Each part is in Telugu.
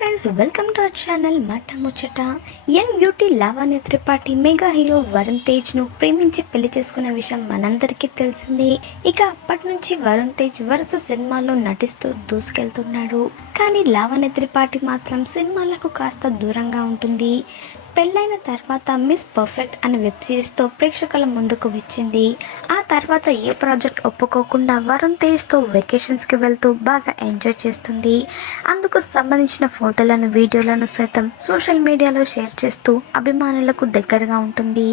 Friends welcome to our channel Maata Muchata young beauty Lavanya Tripathi mega hero Varun తేజ్ను ప్రేమించి పెళ్ళి చేసుకున్న విషయం మనందరికీ తెలిసింది. ఇక అప్పటి నుంచి వరుణ్ తేజ్ వరుస సినిమాల్లో నటిస్తూ దూసుకెళ్తున్నాడు. కానీ లావణ్య త్రిపాఠి మాత్రం సినిమాలకు కాస్త దూరంగా ఉంటుంది. పెళ్ళైన తర్వాత మిస్ పర్ఫెక్ట్ అనే వెబ్ సిరీస్తో ప్రేక్షకుల ముందుకు వచ్చింది. ఆ తర్వాత ఏ ప్రాజెక్ట్ ఒప్పుకోకుండా వరుణ్ తేజ్తో వెకేషన్స్కి వెళ్తూ బాగా ఎంజాయ్ చేస్తుంది. అందుకు సంబంధించిన ఫోటోలను వీడియోలను సైతం సోషల్ మీడియాలో షేర్ చేస్తూ అభిమానులకు దగ్గరగా ఉంటుంది.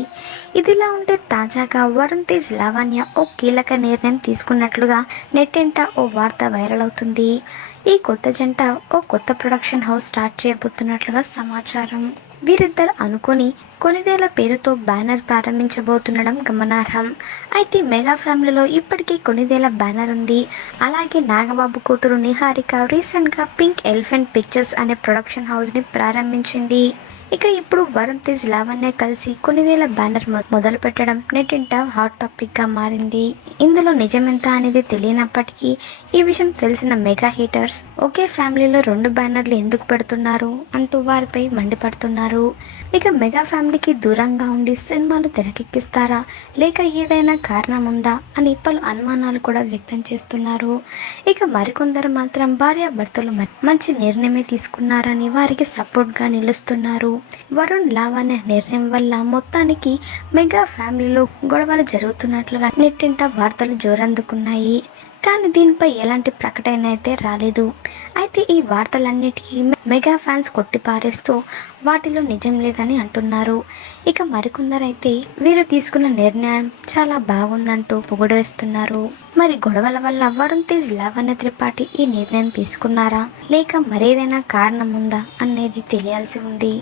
ఇదిలా ఉంటే తాజాగా వరుణ్ తేజ్ లావణ్య ఓ కీలక నిర్ణయం తీసుకున్నట్లుగా నెట్టింట ఓ వార్త వైరల్ అవుతుంది. ఈ కొత్త జంట ఓ కొత్త ప్రొడక్షన్ హౌస్ స్టార్ట్ చేయబోతున్నట్లుగా సమాచారం. వీరిద్దరు అనుకొని కొనిదేల పేరుతో బ్యానర్ ప్రారంభించబోతుండడం గమనార్హం. అయితే మెగా ఫ్యామిలీలో ఇప్పటికీ కొనిదేల బ్యానర్ ఉంది. అలాగే నాగబాబు కూతురు నిహారిక రీసెంట్గా పింక్ ఎలిఫెంట్ పిక్చర్స్ అనే ప్రొడక్షన్ హౌస్ని ప్రారంభించింది. ఇక ఇప్పుడు వరుణ్ తేజ్ లావణ్య కలిసి కొనిదేల బ్యానర్ మొ- మొదలు పెట్టడం నెట్టింట హాట్ టాపిక్గా మారింది. ఇందులో నిజమెంత అనేది తెలియనప్పటికీ ఈ విషయం తెలిసిన మెగా హీటర్స్ ఒకే ఫ్యామిలీలో రెండు బ్యానర్లు ఎందుకు పెడుతున్నారు అంటూ వారిపై మండిపడుతున్నారు. ఇక మెగా ఫ్యామిలీకి దూరంగా ఉండి సినిమాలు తెరకెక్కిస్తారా? లేక ఏదైనా కారణం ఉందా అని పలు అనుమానాలు కూడా వ్యక్తం చేస్తున్నారు. ఇక మరికొందరు మాత్రం భార్యాభర్తలు మంచి నిర్ణయమే తీసుకున్నారని వారికి సపోర్ట్గా నిలుస్తున్నారు. వరుణ్ లావణ్య నిర్ణయం వల్ల మొత్తానికి మెగా ఫ్యామిలీలో గొడవలు జరుగుతున్నట్లుగా నెట్టింట వార్తలు జోరందుకున్నాయి. కానీ దీనిపై ఎలాంటి ప్రకటన అయితే రాలేదు. అయితే ఈ వార్తలన్నిటికీ మెగా ఫ్యాన్స్ కొట్టిపారేస్తూ వాటిలో నిజం లేదని అంటున్నారు. ఇక మరికొందరైతే వీరు తీసుకున్న నిర్ణయం చాలా బాగుందంటూ పొగడేస్తున్నారు. మరి గొడవల వల్ల వరుణ్ తేజ్ లావణ్య త్రిపాఠి ఈ నిర్ణయం తీసుకున్నారా? లేక మరేదైనా కారణం ఉందా? అనేది తెలియాల్సి ఉంది.